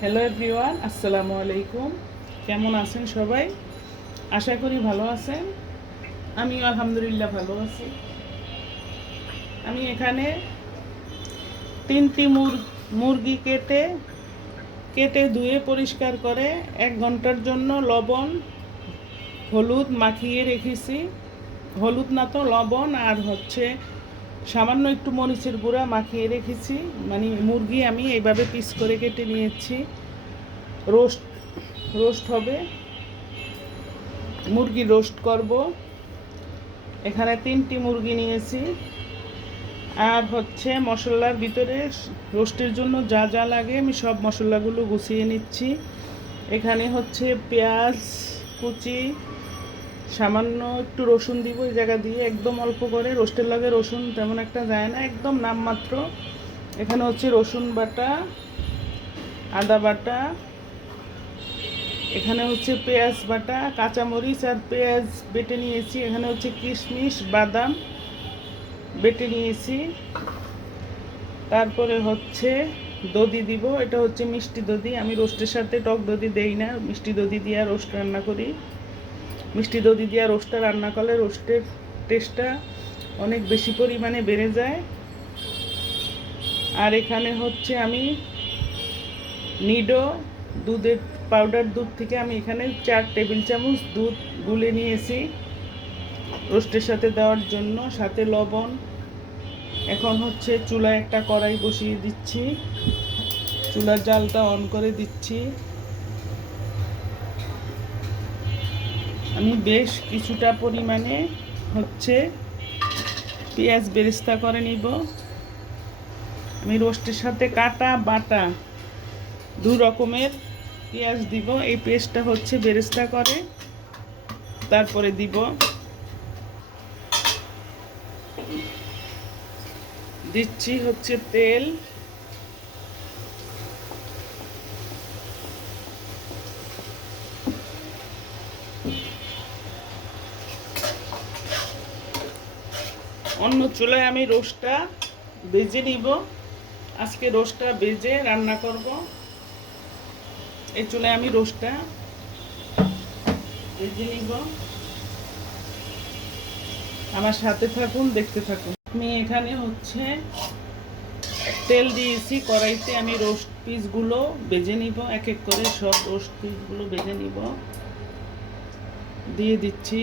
Hello everyone, আসসালামু আলাইকুম। কেমন আছেন সবাই? আশা করি ভালো আছেন। আমিও আলহামদুলিল্লাহ ভালো আছি। আমি এখানে 3টি মুরগি কেটে কেটে ধুয়ে পরিষ্কার করে 1 ঘন্টার জন্য লবণ হলুদ মাখিয়ে রেখেছি। হলুদ না তো লবণ আর সামান্য একটু মরিচের গুঁড়া মাখিয়ে রেখেছি। মানে মুরগি আমি এইভাবে পিস করে কেটে নিয়েছি। রোস্ট রোস্ট হবে, মুরগি রোস্ট করব। এখানে 3টি মুরগি নিয়েছি। আর মশলার ভিতরে রোস্টের জন্য যা যা লাগে আমি সব মশলাগুলো গুছিয়ে নিচ্ছি। এখানে পেঁয়াজ কুচি, সামান্য একটু রসুন দিব এই জায়গা দিয়ে, একদম অল্প করে। রোস্টের লাগে রসুন তেমন একটা যায় না, একদম নামমাত্র। এখানে রসুন বাটা, আদা বাটা, এখানে পেঁয়াজ বাটা, কাঁচামরিচ আর পেঁয়াজ বেটে নিয়েছি। এখানে কিশমিশ বাদাম বেটে নিয়েছি। তারপরে দধি দিব। এটা মিষ্টি দধি। আমি রোস্টের সাথে টক দধি দেই না, মিষ্টি দধি দিয়ে রোস্ট রান্না করি। মিষ্টি দধি দিয়ে রোস্টটা রান্না করলে রোস্টের টেস্টটা অনেক বেশি পরিমাণে বেড়ে যায়। আর এখানে আমি নিডো দুধের পাউডার দুধ থেকে আমি এখানে 4 টেবিল চামচ দুধ গুলে নিয়েছি রোস্টের সাথে দেওয়ার জন্য, সাথে লবণ। এখন চুলায় একটা কড়াই বসিয়ে দিচ্ছি, চুলার জালটা অন করে দিচ্ছি। আমি বেশ কিছুটা পরিমাণে পেঁয়াজ বেরেস্তা করে নিব। আমি রোস্টের সাথে কাটা বাটা 2 রকমের পেঁয়াজ দিব। এই পেস্টটা বেরেস্তা করে তারপরে দিব। দিচ্ছি তেল। অন্য চুলায় আমি রোস্টটা ভেজে নিব। আজকে রোস্টটা ভেজে রান্না করব। এই চুলায় আমি রোস্টটা ভেজে নিব। আমার সাথে থাকুন, দেখতে থাকুন। আমি এখানে তেল দিয়েছি কড়াইতে। আমি রোস্ট পিসগুলো ভেজে নিব, এক এক করে সব রোস্ট পিসগুলো ভেজে নিব। দিয়ে দিচ্ছি।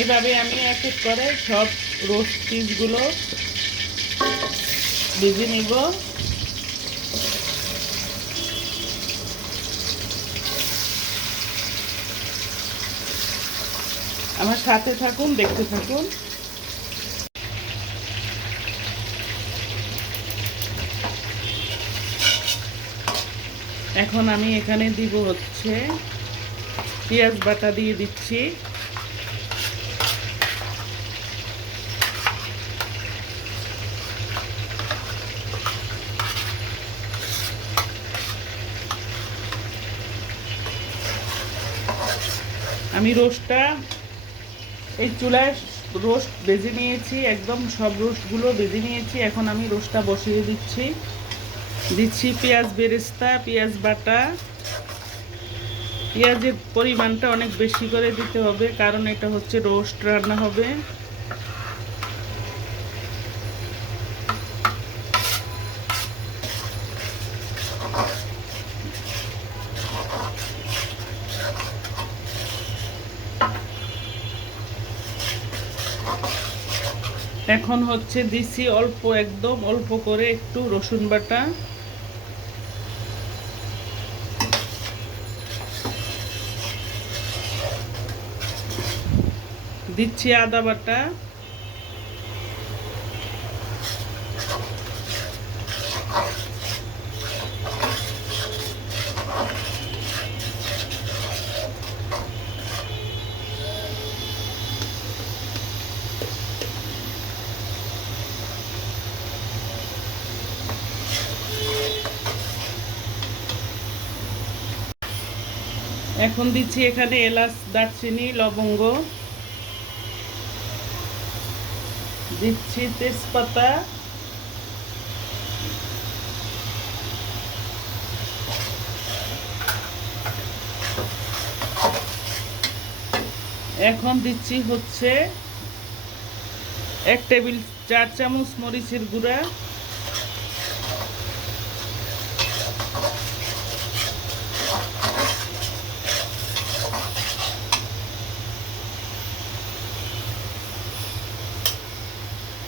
এইভাবে আমি এক এক করে সব রোস্ট পিসগুলো ভেজে নিব। আমার সাথে থাকুন, দেখতে থাকুন। এখন আমি এখানে দিব পেঁয়াজ বাটা দিয়ে দিচ্ছি। আমি রোস্টটা এই চুলায় রোস্ট ভেজে নিয়েছি, একদম সব রোস্টগুলো ভেজে নিয়েছি। এখন আমি রোস্টটা বসিয়ে দিচ্ছি পেঁয়াজ বেরেস্তা, পেঁয়াজ বাটা। পেঁয়াজের পরিমাণটা অনেক বেশি করে দিতে হবে, কারণ এটা হচ্ছে রোস্ট রান্না হবে। এখন হচ্ছে দিছি অল্প, একদম অল্প করে একটু রসুন বাটা, দিচ্ছি আদা বাটা, এখন দিচ্ছি এখানে এলাচ, দারচিনি, লবঙ্গ, দিচ্ছি তেজপাতা, এখন দিচ্ছি হচ্ছে 1 টেবিল 4 চামচ মরিচের গুঁড়া,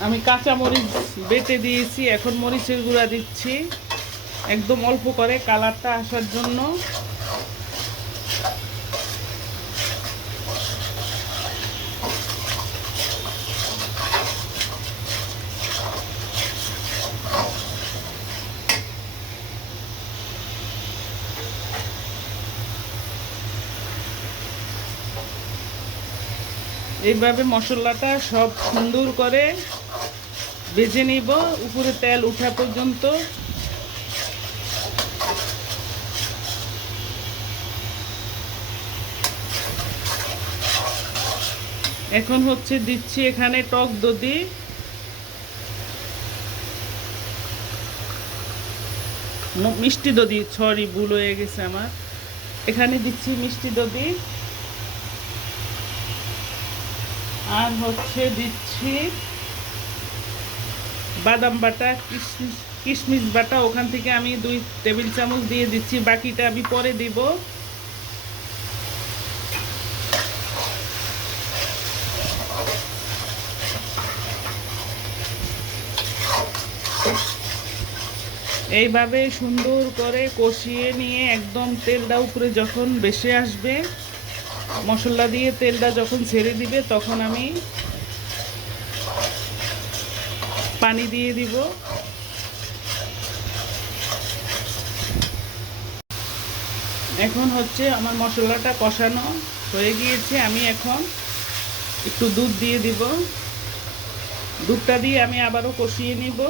আমি কাঁচা মরিচ বেটে দিয়েছি। এখন মরিচের গুঁড়া দিচ্ছি একদম অল্প করে কালারটা আসার জন্য। এইভাবে মশলাটা সব সুন্দর করে ভেজে নিব উপরে তেল ওঠা পর্যন্ত। এখন হচ্ছে দিচ্ছি এখানে টক দধি, মিষ্টি দধি, সরি ভুল হয়ে গেছে আমার। এখানে দিচ্ছি মিষ্টি দধি, আর হচ্ছে দিচ্ছি বাদাম বাটা, কিশমিশ বাটা। ওখান থেকে আমি 2 টেবিল চামচ দিয়ে দিচ্ছি, বাকিটা আমি পরে দিব। এইভাবে সুন্দর করে কষিয়ে নিয়ে একদম তেলটা উপরে যখন ভেসে আসবে, মশলা দিয়ে তেলটা যখন ছেড়ে দিবে, তখন আমি পানি দিয়ে দিব। এখন হচ্ছে আমার মশলাটা কষানো হয়ে গিয়েছে। আমি এখন একটু দুধ দিয়ে দিব, দুধটা দিয়ে আমি আবারও কষিয়ে নিব।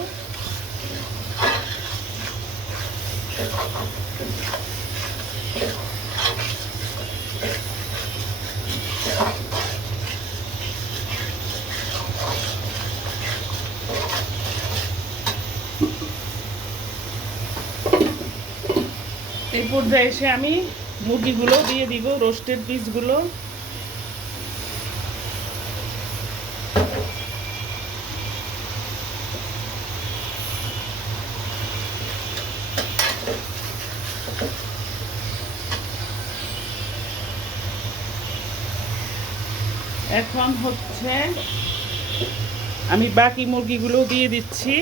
এই পর্যায়ে এসে আমি মুরগিগুলো দিয়ে দিব, রোস্টেড পিসগুলো। এখন হচ্ছে আমি বাকি মুরগিগুলো দিয়ে দিচ্ছি।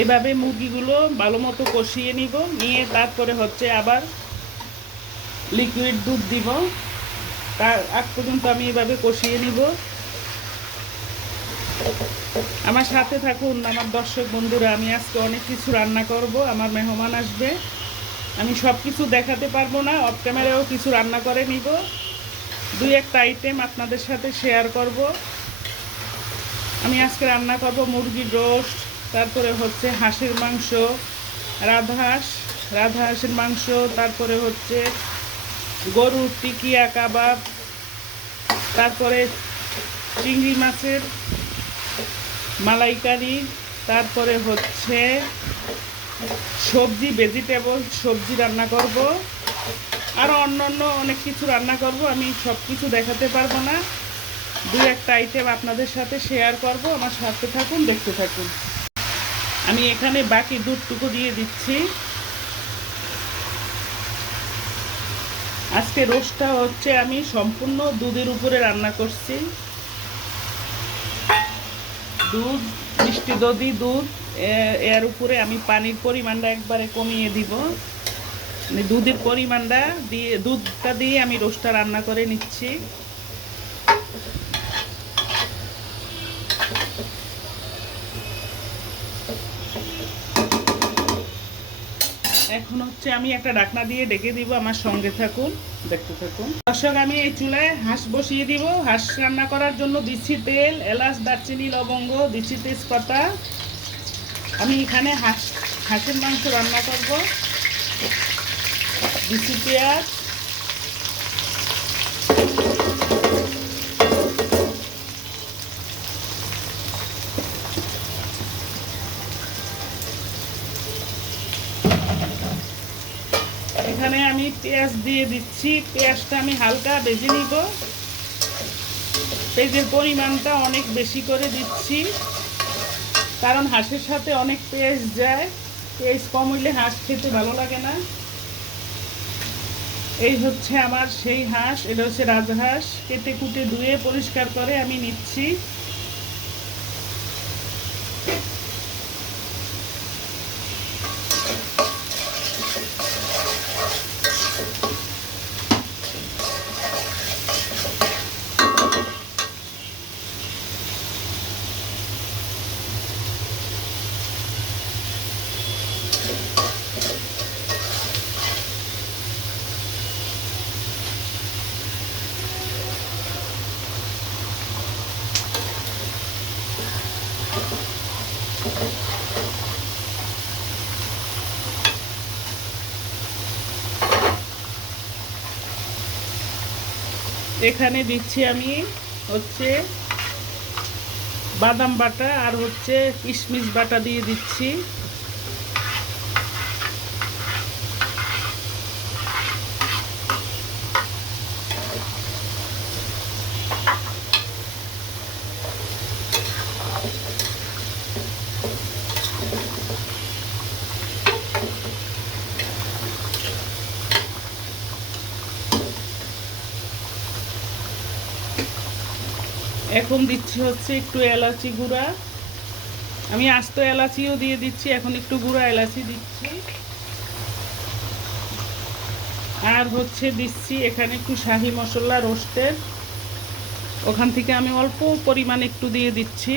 এইভাবে মুরগিগুলো ভালো মতো কষিয়ে নিব, নিয়ে তারপরে হচ্ছে আবার লিকুইড দুধ দিব। তার আগ পর্যন্ত আমি এভাবে কষিয়ে নিব। আমার সাথে থাকুন আমার দর্শক বন্ধুরা। আমি আজকে অনেক কিছু রান্না করব, আমার মেহমান আসবে। আমি সব কিছু দেখাতে পারবো না, অফ ক্যামেরাও কিছু রান্না করে নিব, 2-1টা আইটেম আপনাদের সাথে শেয়ার করব। আমি আজকে রান্না করব মুরগির রোস্ট, তারপরে হচ্ছে হাঁসের মাংস, রাজহাঁসের মাংস, তারপরে হচ্ছে গরুর টিকিয়া কাবাব, তারপরে চিংড়ি মাছের মালাইকারি, তারপরে হচ্ছে সবজি, ভেজিটেবল সবজি রান্না করব। আরও অন্য অনেক কিছু রান্না করব। আমি সব কিছু দেখাতে পারবো না, দুই একটা আইটেম আপনাদের সাথে শেয়ার করব। আমার সাথে থাকুন, দেখতে থাকুন। আমি এখানে বাকি দুধটুকু দিয়ে দিচ্ছি। আজকে রোস্টটা হচ্ছে আমি সম্পূর্ণ দুধের উপরে রান্না করছি। দুধ, মিষ্টি দধি দুধ, এর উপরে আমি পানির পরিমাণটা একবারে কমিয়ে দিব। মানে দুধের পরিমাণটা দিয়ে, দুধটা দিয়ে আমি রোস্টটা রান্না করে নিচ্ছি। এখন হচ্ছে আমি একটা ঢাকনা দিয়ে ঢেকে দিব। আমার সঙ্গে থাকুন, দেখতে থাকুন। দর্শক, আমি এই চুলায় হাঁস বসিয়ে দিব। হাঁস রান্না করার জন্য দিচ্ছি তেল, এলাচ, দারচিনি, লবঙ্গ, দিচ্ছি তেজপাতা। আমি এখানে হাঁসের মাংস রান্না করব। দিচ্ছি পেঁয়াজ, এখানে আমি পেঁয়াজ দিয়ে দিচ্ছি। পেঁয়াজটা আমি হালকা ভেজে নিব। পেঁয়াজের পরিমাণটা অনেক বেশি করে দিচ্ছি, কারণ হাঁসের সাথে অনেক পেঁয়াজ যায়। পেঁয়াজ কম হইলে হাঁস খেতে ভালো লাগে না। এই হচ্ছে আমার সেই হাঁস, এটা হচ্ছে রাজহাঁস। কেটে কুটে ধুয়ে পরিষ্কার করে আমি নিচ্ছি। এখানে দিচ্ছি আমি হচ্ছে বাদাম বাটা আর হচ্ছে কিশমিশ বাটা দিয়ে দিচ্ছি। এখন দিচ্ছি হচ্ছে একটু এলাচি গুঁড়া। আমি আস্ত এলাচিও দিয়ে দিচ্ছি, এখন একটু গুঁড়া এলাচি দিচ্ছি। আর হচ্ছে দিচ্ছি এখানে একটু শাহি মশলা রোস্টের, ওখান থেকে আমি অল্প পরিমাণে একটু দিয়ে দিচ্ছি।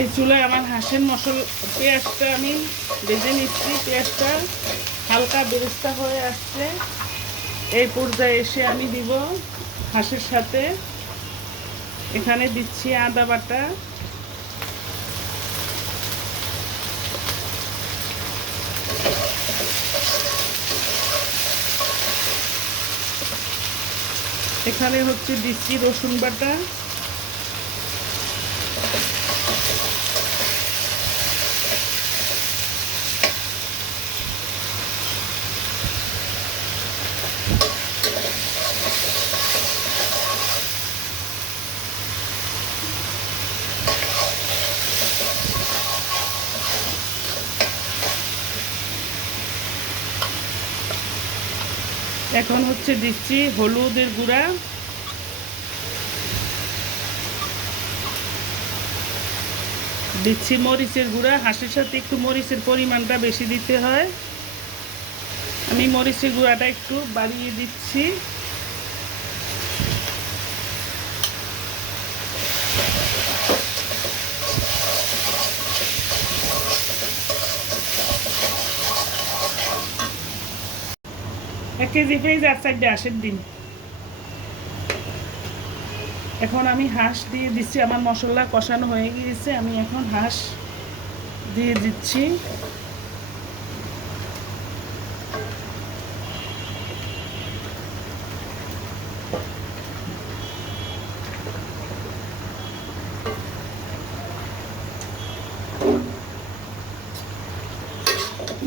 এই চুলায় আমার হাঁসের পেঁয়াজটা আমি ভেজে নিচ্ছি। পেঁয়াজটা হালকা বেরেস্তা হয়ে আসছে। এই পর্যায়ে এসে আমি দিব হাঁসের সাথে, এখানে দিচ্ছি আদা বাটা, এখানে হচ্ছে দিচ্ছি রসুন বাটা, এখন হচ্ছে দিচ্ছি হলুদের গুঁড়া, দিচ্ছি মরিচের গুঁড়া। হাঁসের সাথে একটু মরিচের পরিমাণটা বেশি দিতে হয়, আমি মরিচের গুঁড়াটা একটু বাড়িয়ে দিচ্ছি। এক কেজি পেঁয়াজ আর 4টা হাঁসের ডিম। এখন আমি হাঁস দিয়ে দিচ্ছি, আমার মশলা কষানো হয়ে গিয়েছে, আমি এখন হাঁস দিয়ে দিচ্ছি।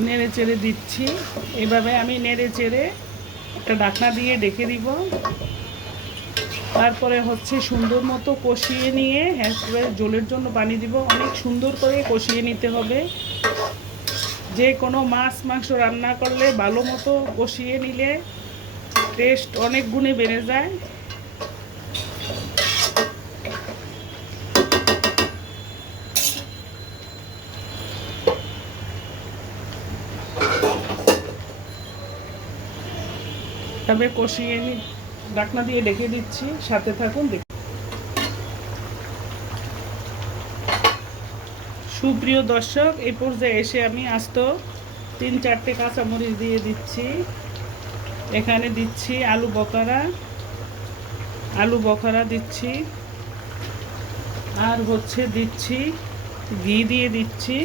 নেড়ে চেড়ে দিচ্ছি, এভাবে আমি নেড়ে চেড়ে একটা ঢাকনা দিয়ে ঢেকে দিব। তারপরে হচ্ছে সুন্দর মতো কষিয়ে নিয়ে এরপরে ঝোলের জন্য পানি দিব। অনেক সুন্দর করে কষিয়ে নিতে হবে। যে কোনো মাছ মাংস রান্না করলে ভালো মতো কষিয়ে নিলে টেস্ট অনেক গুণে বেড়ে যায়। তবে কষিয়ে ঢাকনা দিয়ে ঢেকে দিচ্ছি, সাথে থাকুন। সুপ্রিয় দর্শক, এই পর্যায়ে এসে আমি আস্ত 3-4টে কাঁচামরিচ দিয়ে দিচ্ছি। এখানে দিচ্ছি আলু বখরা দিচ্ছি, আর হচ্ছে দিচ্ছি ঘি দিয়ে দিচ্ছি।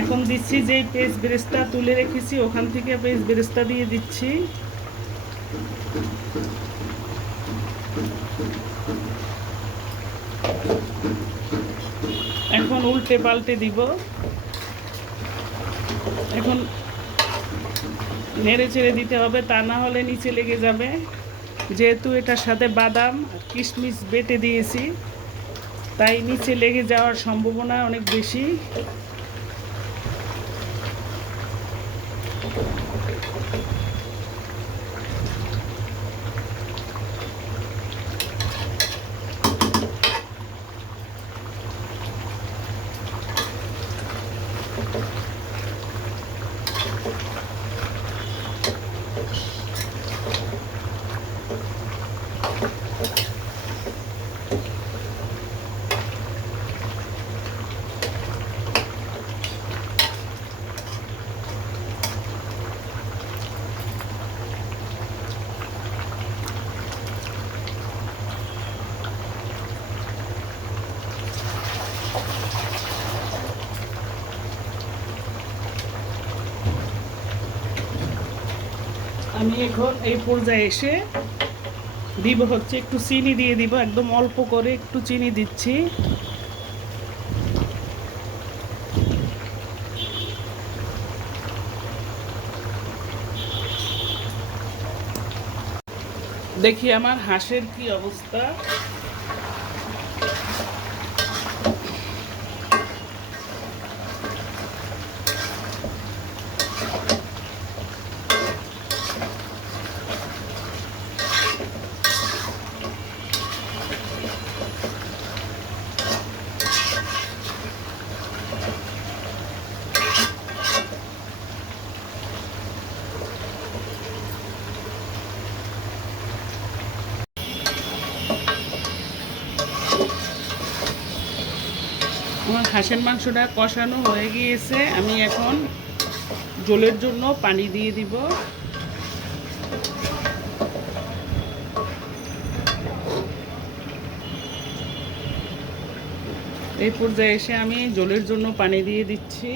এখন দিচ্ছি যেই পেস্ট বেরেস্তা তুলে রেখেছি ওখান থেকে পেস্ট বেরেস্তা দিয়ে দিচ্ছি। এখন উল্টে পাল্টে দিব। এখন নেড়ে চেড়ে দিতে হবে, তা না হলে নিচে লেগে যাবে। যেহেতু এটার সাথে বাদাম আর কিশমিশ বেটে দিয়েছি, তাই নিচে লেগে যাওয়ার সম্ভাবনা অনেক বেশি। আমি এখন এই পর্যায়ে এসে দিব হচ্ছে একটু চিনি দিয়ে দিব, একদম অল্প করে একটু চিনি দিচ্ছি। দেখি আমার হাঁসের কি অবস্থা। আমার হাঁসের মাংসটা কষানো হয়ে গিয়েছে, আমি এখন ঝোলের জন্য পানি দিয়ে দিব। এই পর্যায়ে এসে আমি ঝোলের জন্য পানি দিয়ে দিচ্ছি।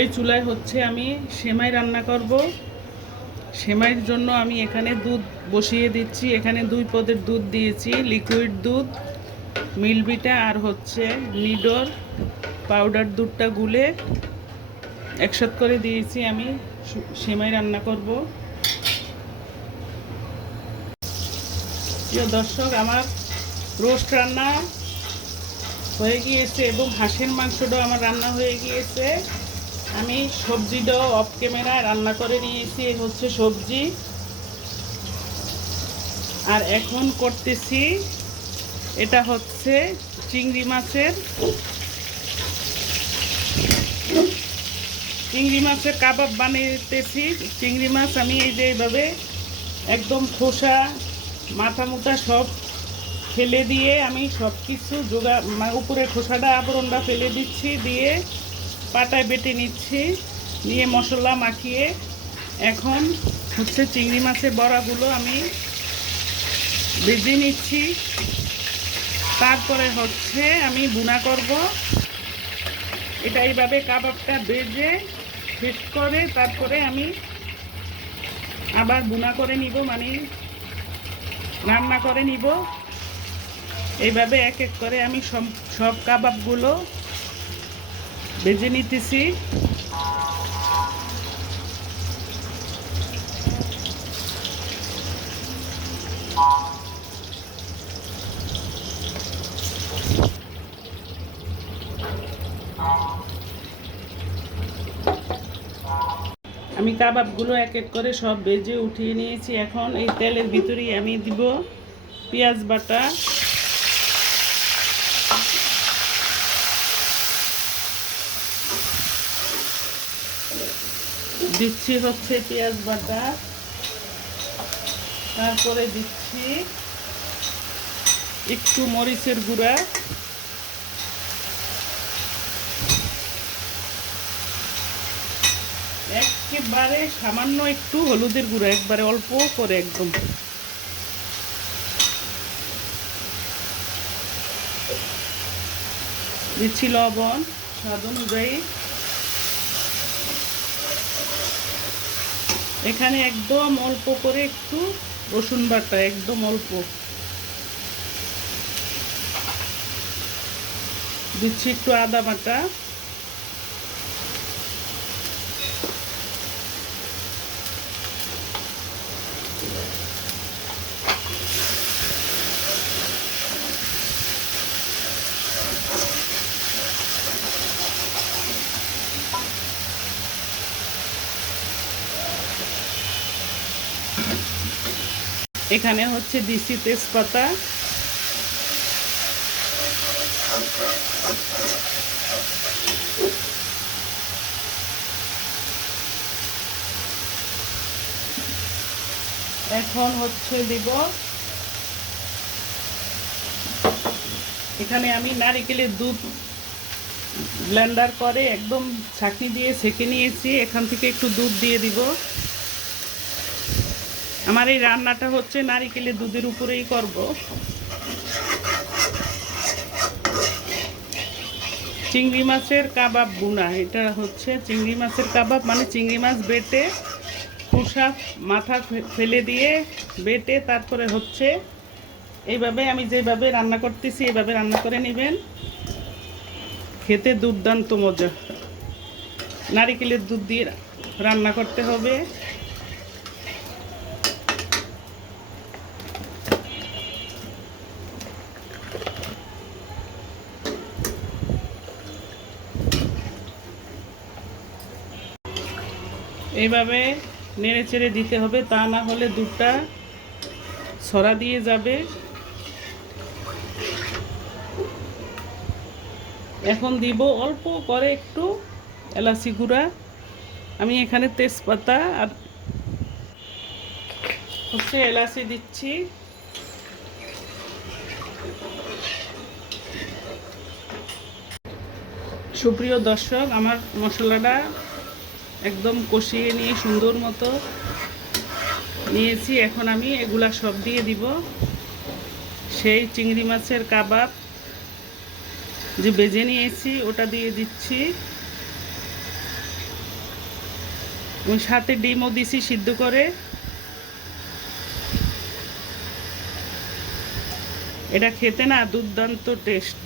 এই চুলায় হচ্ছে আমি সেমাই রান্না করব। সেমাইয়ের জন্য আমি এখানে দুধ বসিয়ে দিচ্ছি। এখানে 2 পদের দুধ দিয়েছি, লিকুইড দুধ, মিল্কভিটা আর হচ্ছে নিডোর পাউডার দুধটা গুলে একসাথে করে দিয়েছি আমি সেমাই রান্না করব। প্রিয় দর্শক, আমার রোস্ট রান্না হয়ে গিয়েছে এবং হাঁসের মাংসটাও আমার রান্না হয়ে গিয়েছে। আমি সবজিটাও অফ ক্যামেরা রান্না করে নিয়েছি, হচ্ছে সবজি। আর এখন করতেছি, এটা হচ্ছে চিংড়ি মাছের কাবাব বানাইতেছি। চিংড়ি মাছ আমি এই যে এইভাবে একদম খোসা মাথা মুথা সব ফেলে দিয়ে আমি সব কিছু উপরে খোসাটা আবরণটা ফেলে দিচ্ছি, দিয়ে পাটায় বেটে নিচ্ছি, নিয়ে মশলা মাখিয়ে এখন হচ্ছে চিংড়ি মাছের বড়াগুলো আমি ভেজে নিচ্ছি। তারপরে হচ্ছে আমি বুনা করব। এটা এইভাবে কাবাবটা ভেজে শেষ করে তারপরে আমি আবার বুনা করে নিব, মানে রান্না করে নিব। এইভাবে এক এক করে আমি সব কাবাবগুলো ভেজে নিতেছি। আমি কাবাবগুলো এক এক করে সব ভেজে উঠিয়ে নিয়েছি। এখন এই তেলের ভিতরেই আমি দিব পেঁয়াজ বাটা, দিচ্ছি হচ্ছে পেঁয়াজ বাটা, তারপরে দিচ্ছি একটু মরিচের গুঁড়া, একেবারে সামান্য একটু হলুদের গুঁড়া, একবারে অল্প করে একদম। দিচ্ছি লবণ স্বাদ অনুযায়ী। এখানে একদম অল্প করে একটু রসুন বাটা, একদম অল্প দিচ্ছি, একটু আদা বাটা, এখানে হচ্ছে দিচ্ছি তেজপাতা, এখন হচ্ছে দিব, এখানে আমি নারকেলের দুধ ব্লেন্ডার করে একদম ছাঁকনি দিয়ে ছেঁকে নিয়েছি, এখান থেকে একটু দুধ দিয়ে দিব। আমার এই রান্নাটা হচ্ছে নারকেলের দুধের উপরেই করব। চিংড়ি মাছের কাবাব বুনা, এটা হচ্ছে চিংড়ি মাছের কাবাব, মানে চিংড়ি মাছ বেটে খোসা মাথা ফেলে দিয়ে বেটে তারপরে হচ্ছে এইভাবে আমি যেভাবে রান্না করতেছি এইভাবে রান্না করে নেবেন। খেতে দুর্দান্ত মজা। নারকেলের দুধ দিয়ে রান্না করতে হবে। এইভাবে নেড়ে চেড়ে দিতে হবে, তা না হলে দুধটা ছড়া দিয়ে যাবে। এখন দিব অল্প করে একটু এলাচি গুঁড়া, আমি এখানে তেজপাতা আর হচ্ছে এলাচি দিচ্ছি। সুপ্রিয় দর্শক, আমার মশলাটা একদম কষিয়ে নিয়ে সুন্দর মতো নিয়েছি। এখন আমি এগুলা সব দিয়ে দিব। সেই চিংড়ি মাছের কাবাব যে ভেজে নিয়েছি ওটা দিয়ে দিচ্ছি, ওই সাথে ডিমও দিছি সিদ্ধ করে। এটা খেতে না দুর্দান্ত টেস্ট,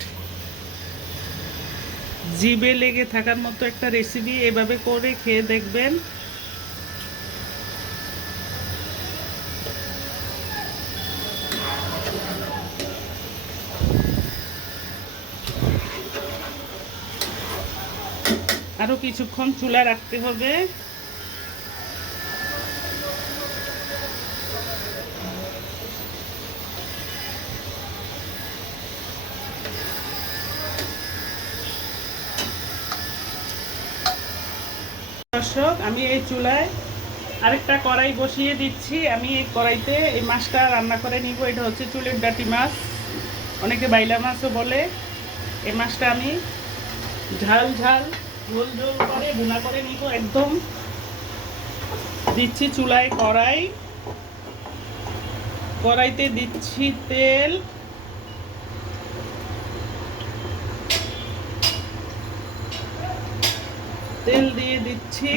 জিভে লেগে থাকার মতো একটা রেসিপি। এভাবে করে খেয়ে দেখবেন, আরো কিছুক্ষণ চুলা রাখতে হবে। দর্শক, আমি এই চুলায় আরেকটা কড়াই বসিয়ে দিচ্ছি। আমি এই কড়াইতে এই মাছটা রান্না করে নিব। এটা হচ্ছে চুলের ডাঁটি মাছ, অনেকে বাইলা মাছও বলে। এই মাছটা আমি ঝাল ঝাল ঝোল ঝোল করে ভুনা করে নিব একদম। দিচ্ছি চুলায় কড়াইতে দিচ্ছি তেল। তেল দিয়ে দিচ্ছি,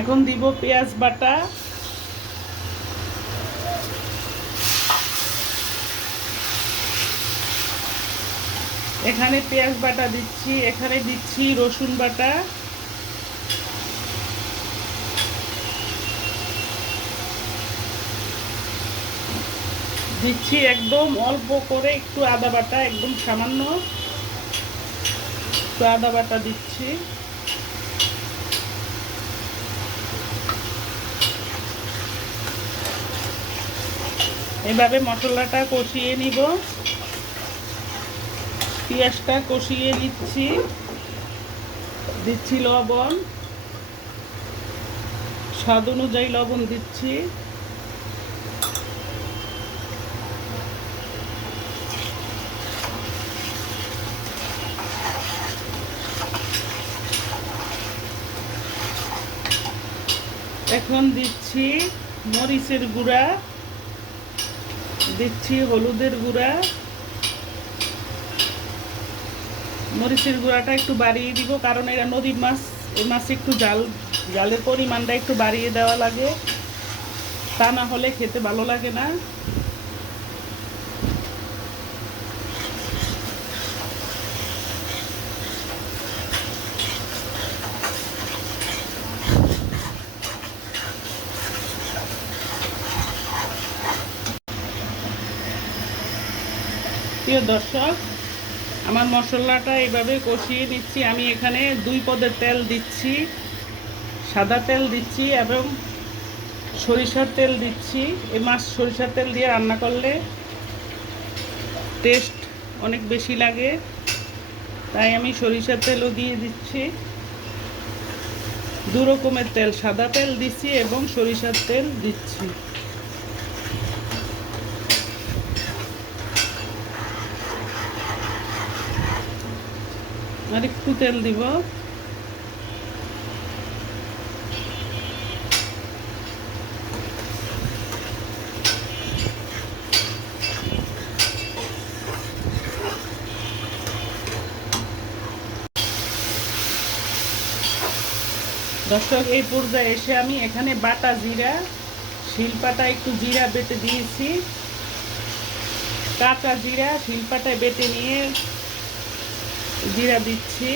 এখন দিব পেঁয়াজ বাটা। এখানে পেঁয়াজ বাটা দিচ্ছি, এখানে দিচ্ছি রসুন বাটা, দিচ্ছি একদম অল্প করে একটু আদা বাটা, একদম সামান্য একটু আদা বাটা দিচ্ছি। এভাবে মশলাটা কষিয়ে নিব। পেঁয়াজটা কষিয়ে দিচ্ছি, দিচ্ছি লবণ, স্বাদ অনুযায়ী লবণ দিচ্ছি। এখন দিচ্ছি মরিচের গুঁড়া, দিচ্ছি হলুদের গুঁড়া। মরিচের গুঁড়াটা একটু বাড়িয়ে দিব, কারণ এটা নদীর মাছ, এই মাছে একটু জালের পরিমাণটা একটু বাড়িয়ে দেওয়া লাগে, তা না হলে খেতে ভালো লাগে না। প্রিয় দর্শক, আমার মশলাটা এইভাবে কষিয়ে নিচ্ছি। আমি এখানে 2 পদের তেল দিচ্ছি, সাদা তেল দিচ্ছি এবং সরিষার তেল দিচ্ছি। এই মাছ সরিষার তেল দিয়ে রান্না করলে টেস্ট অনেক বেশি লাগে, তাই আমি সরিষার তেলও দিয়ে দিচ্ছি। 2 রকমের তেল, সাদা তেল দিচ্ছি এবং সরিষার তেল দিচ্ছি। আর একটু তেল দিব। দর্শক, এই পর্যায়ে এসে আমি এখানে বাটা জিরা, শিলপাটা একটু জিরা বেটে দিয়েছি, কাঁচা জিরা শিলপাটায় বেটে নিয়ে জিরা দিচ্ছি।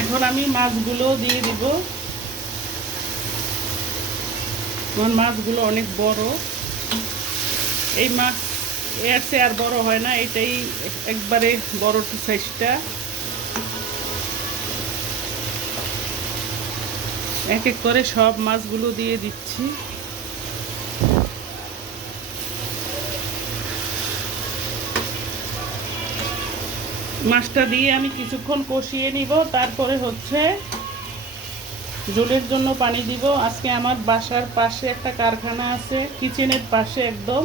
এখন আমি মাছগুলো দিয়ে দিব। আমার মাছগুলো অনেক বড়, এই মাছ এর চেয়ে আর বড় হয় না, এটাই একবারে বড় সাইজটা। এক এক করে সব মাছগুলো দিয়ে দিচ্ছি। মাছটা দিয়ে আমি কিছুক্ষণ কষিয়ে নিব, তারপরে হচ্ছে ঝোলের জন্য পানি দিব। আজকে আমার বাসার পাশে একটা কারখানা আছে, কিচেনের পাশে একদম।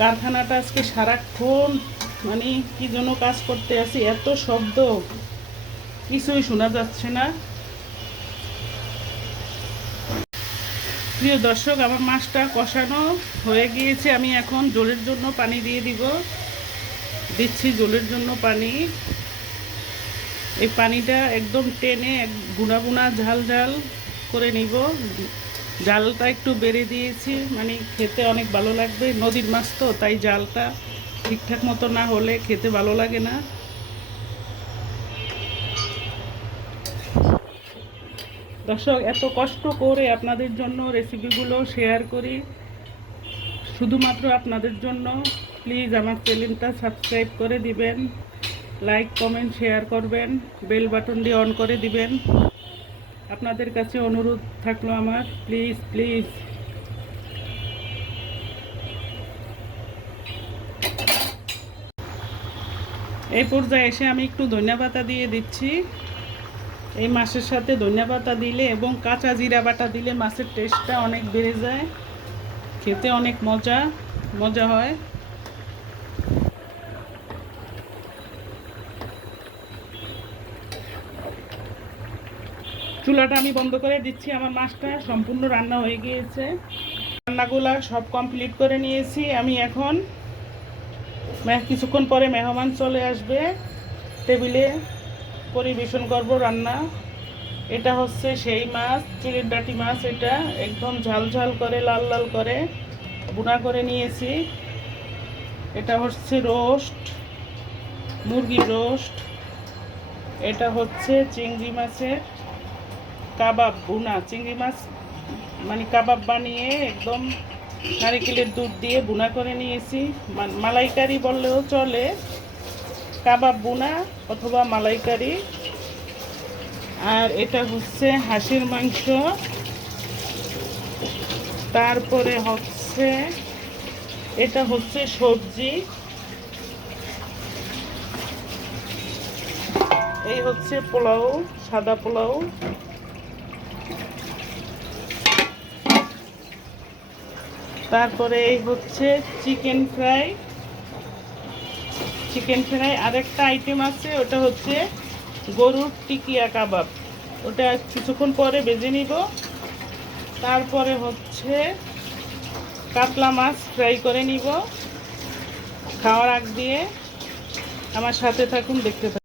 কারখানাটা আজকে সারাক্ষণ মানে কি জন্য কাজ করতে আছি, এত শব্দ কিছুই শোনা যাচ্ছে না। প্রিয় দর্শক, আমার মাছটা কষানো হয়ে গিয়েছে। আমি এখন ঝোলের জন্য পানি দিয়ে দিচ্ছি ঝোলের জন্য পানি। এই পানিটা একদম টেনে গুনা গুনা ঝাল ঝাল করে নিব। জালটা একটু বেড়ে দিয়েছি, মানে খেতে অনেক ভালো লাগবে। নদীর মাছ তো, তাই জালটা ঠিকঠাক মতো না হলে খেতে ভালো লাগে না। দর্শক, এত কষ্ট করে আপনাদের জন্য রেসিপিগুলো শেয়ার করি, শুধুমাত্র আপনাদের জন্য। প্লিজ আমার চ্যানেলটা সাবস্ক্রাইব করে দিবেন, লাইক কমেন্ট শেয়ার করবেন, বেল বাটন দিয়ে অন করে দিবেন। আপনাদের কাছে অনুরোধ থাকলো আমার, প্লিজ প্লিজ। এই পর্যায়ে এসে আমি একটু ধনিয়া পাতা দিয়ে দিচ্ছি। এই মাছের সাথে ধনিয়া পাতা দিলে এবং কাঁচা জিরা বাটা দিলে মাছের টেস্টটা অনেক বেড়ে যায়, খেতে অনেক মজা হয়। চুলাটা আমি বন্ধ করে দিচ্ছি। আমার মাছটা সম্পূর্ণ রান্না হয়ে গিয়েছে। রান্নাগুলা সব কমপ্লিট করে নিয়েছি। আমি এখন কিছুক্ষণ পরে মেহমান চলে আসবে, টেবিলে পরিবেশন করব রান্না। এটা হচ্ছে সেই মাছ, চিংড়ির ডাঁটি মাছ। এটা একদম ঝাল ঝাল করে লাল লাল করে বুনা করে নিয়েছি। এটা হচ্ছে রোস্ট, মুরগির রোস্ট। এটা হচ্ছে চিংড়ি মাছের কাবাব বুনা। চিংড়ি মাছ মানে কাবাব বানিয়ে একদম নারিকেলের দুধ দিয়ে বুনা করে নিয়েছি। মালাইকারি বললেও চলে, কাবাব বুনা অথবা মালাইকারি। আর এটা হচ্ছে হাঁসের মাংস। তারপরে হচ্ছে এটা হচ্ছে সবজি। এই হচ্ছে পোলাও, সাদা পোলাও। তারপরে এই হচ্ছে চিকেন ফ্রাই। আরেকটা আইটেম আছে, ওটা হচ্ছে গরুর টিকিয়া কাবাব। ওটা কিছুক্ষণ পরে ভেজে নিব। তারপরে হচ্ছে কাতলা মাছ ফ্রাই করে নিব। খাওয়ার আগ দিয়ে আমার সাথে থাকুন, দেখতে থাকুন।